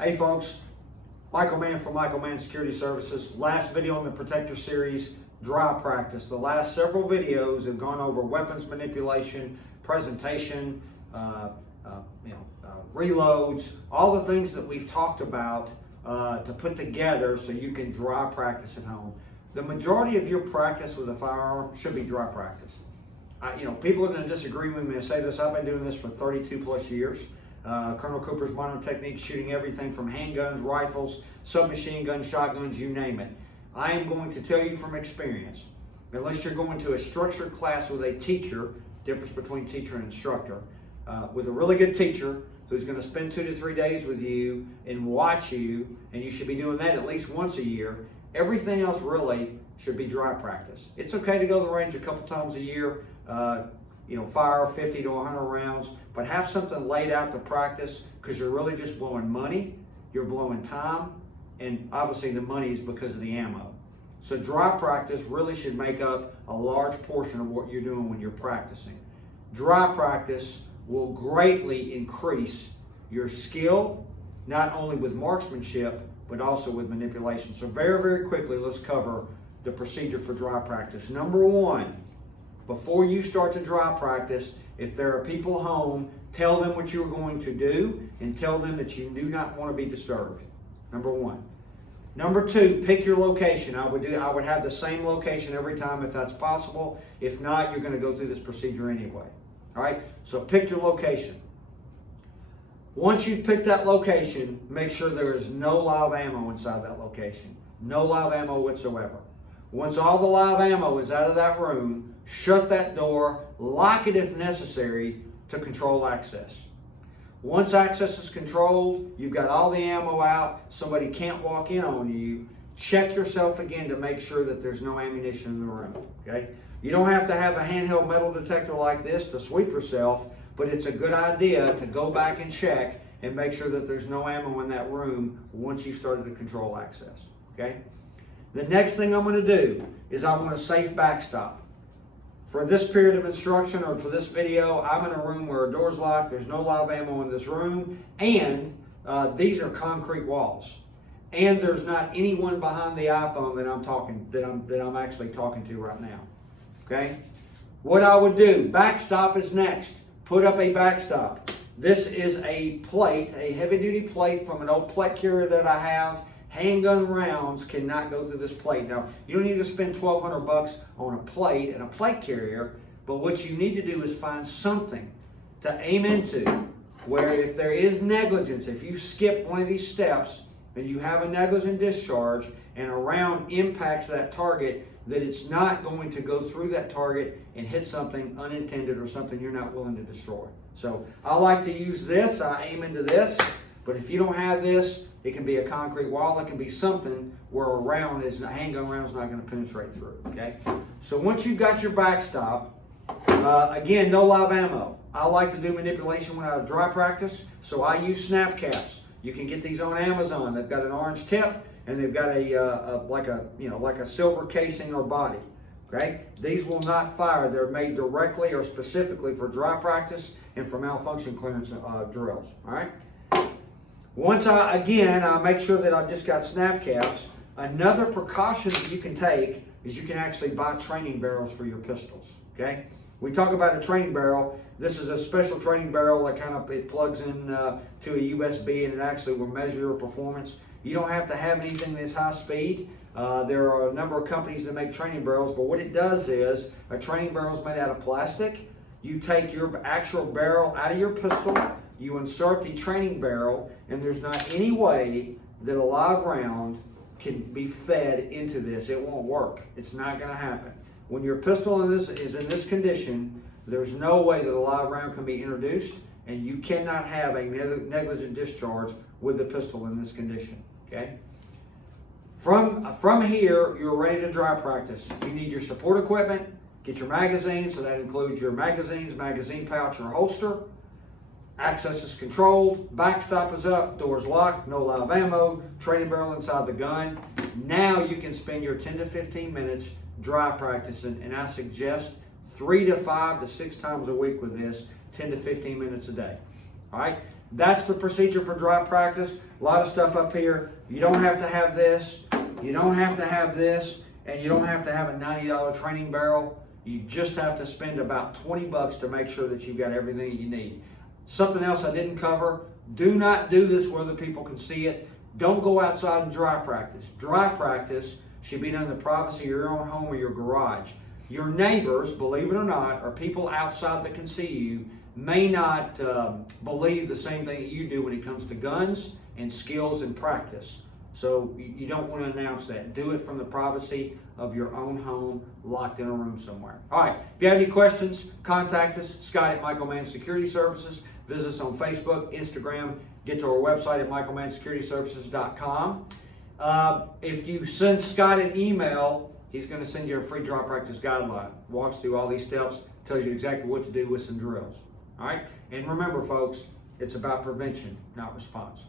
Hey folks, Michael Mann from Michael Mann Security Services. Last video in the Protector series, dry practice. The last several videos have gone over weapons manipulation, presentation, reloads, all the things that we've talked about to put together so you can dry practice at home. The majority of your practice with a firearm should be dry practice. People are going to disagree with me and say this. I've been doing this for 32 plus years. Colonel Cooper's modern techniques, shooting everything from handguns, rifles, submachine guns, shotguns, you name it. I am going to tell you from experience, unless you're going to a structured class with a teacher, difference between teacher and instructor, with a really good teacher who's going to spend 2 to 3 days with you and watch you, and you should be doing that at least once a year. Everything else really should be dry practice. It's okay to go to the range a couple times a year, fire 50 to 100 rounds, but have something laid out to practice, because you're really just blowing money, you're blowing time, and obviously the money is because of the ammo. So dry practice really should make up a large portion of what you're doing when you're practicing. Dry practice will greatly increase your skill, not only with marksmanship, but also with manipulation. So very, very quickly, let's cover the procedure for dry practice. Number one, before you start to dry practice, if there are people home, tell them what you're going to do and tell them that you do not want to be disturbed. Number one. Number two, pick your location. I would have the same location every time if that's possible. If not, you're going to go through this procedure anyway. All right? So pick your location. Once you've picked that location, make sure there is no live ammo inside that location. No live ammo whatsoever. Once all the live ammo is out of that room, shut that door, lock it if necessary to control access. Once access is controlled, you've got all the ammo out, somebody can't walk in on you, check yourself again to make sure that there's no ammunition in the room, okay? You don't have to have a handheld metal detector like this to sweep yourself, but it's a good idea to go back and check and make sure that there's no ammo in that room once you've started to control access, okay? The next thing I'm going to do is I want a safe backstop. For this period of instruction or for this video, I'm in a room where a door's locked, there's no live ammo in this room, and these are concrete walls. And there's not anyone behind the iPhone that I'm actually talking to right now. Okay? What I would do, backstop is next. Put up a backstop. This is a plate, a heavy-duty plate from an old plate carrier that I have. Handgun rounds cannot go through this plate. Now, you don't need to spend $1,200 on a plate and a plate carrier, but what you need to do is find something to aim into where if there is negligence, if you skip one of these steps and you have a negligent discharge and a round impacts that target, that it's not going to go through that target and hit something unintended or something you're not willing to destroy. So I like to use this. I aim into this, but if you don't have this, it can be a concrete wall. It can be something where a handgun round is not going to penetrate through. Okay. So once you've got your backstop, again, no live ammo. I like to do manipulation when I dry practice, so I use snap caps. You can get these on Amazon. They've got an orange tip and they've got like a silver casing or body. Okay. These will not fire. They're made directly or specifically for dry practice and for malfunction clearance drills. All right. Once I make sure that I've just got snap caps. Another precaution that you can take is you can actually buy training barrels for your pistols, okay? We talk about a training barrel. This is a special training barrel that it plugs in to a USB, and it actually will measure your performance. You don't have to have anything that's high speed. There are a number of companies that make training barrels, but what it does is a training barrel is made out of plastic. You take your actual barrel out of your pistol, you insert the training barrel, and there's not any way that a live round can be fed into this. It won't work. It's not going to happen. When your pistol is in this condition, there's no way that a live round can be introduced, and you cannot have a negligent discharge with the pistol in this condition. Okay? From here, you're ready to dry practice. You need your support equipment. Get your magazines, so that includes your magazines, magazine pouch, or holster. Access is controlled, backstop is up, doors locked, no live ammo, training barrel inside the gun. Now you can spend your 10 to 15 minutes dry practicing, and I suggest 3 to 5 to 6 times a week with this, 10 to 15 minutes a day. All right, that's the procedure for dry practice. A lot of stuff up here. You don't have to have this. You don't have to have this, and you don't have to have a $90 training barrel. You just have to spend about 20 bucks to make sure that you've got everything you need. Something else I didn't cover, do not do this where other people can see it. Don't go outside and dry practice. Dry practice should be done in the privacy of your own home or your garage. Your neighbors, believe it or not, or people outside that can see you, may not believe the same thing that you do when it comes to guns and skills and practice. So you don't want to announce that. Do it from the privacy of your own home, locked in a room somewhere. All right, if you have any questions, contact us, Scott at Michael Mann Security Services. Visit us on Facebook, Instagram, get to our website at michaelmannsecurityservices.com. If you send Scott an email, he's going to send you a free dry practice guideline. Walks through all these steps, tells you exactly what to do with some drills. All right, and remember folks, it's about prevention, not response.